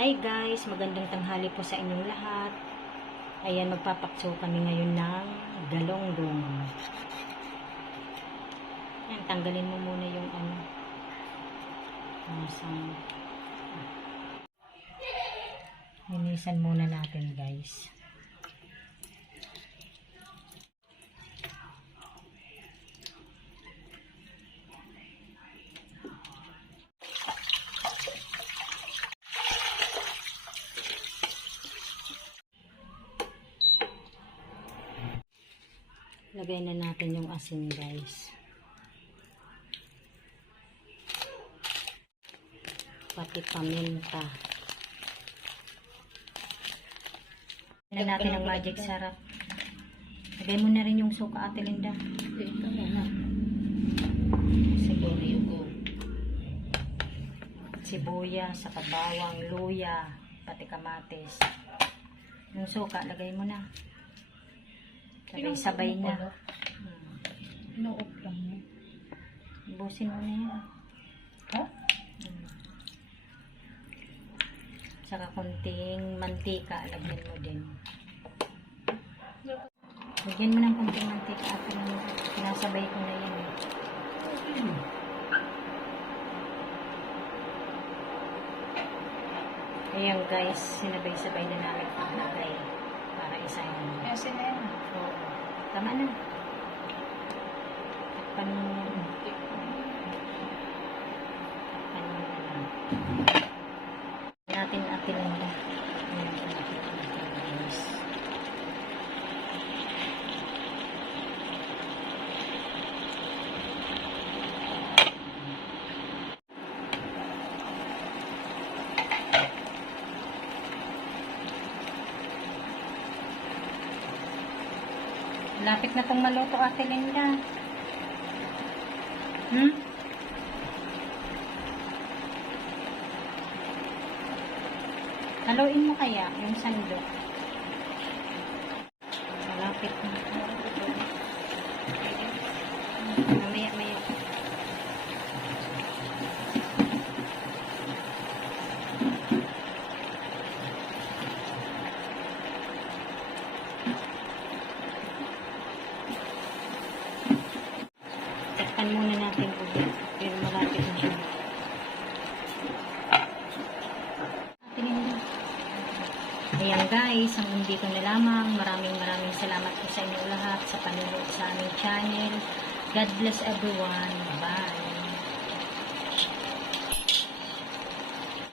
Hi guys, magandang tanghali po sa inyong lahat. Ayan, magpapakso kami ngayon ng galonggong. Ayan, tanggalin mo muna yung linisan muna natin guys. Lagay na natin yung asin guys. Pati paminta. Lagyan natin ang magic sarap. Lagay mo na rin yung suka, Ate Linda. Sibuyas, saka bawang, luya, pati kamatis. Yung suka, lagay mo na. Sabay na. Noob lang mo. Ibusin mo na yan. Ha? Saka konting mantika, lagyan mo din. Lagyan mo ng konting mantika at pinasabay ko na yan. Ayan guys, sinabay-sabay na namin paglagay para isahin. Kasi na yan. Oo. Tama na. Takpan mo yan. Takpan mo na lang. Natin Ate Linda. Ayan po natin guys. Lapit na pong maluto, Ate Linda. Haluin mo kaya yung sandok. Malapit na. Mamaya-maya. Takpan muna natin ulit. Pero malapit na siya. Ayan guys, hanggang dito na lamang. Maraming salamat po sa inyo lahat sa panonood sa aming channel. God bless everyone. Bye!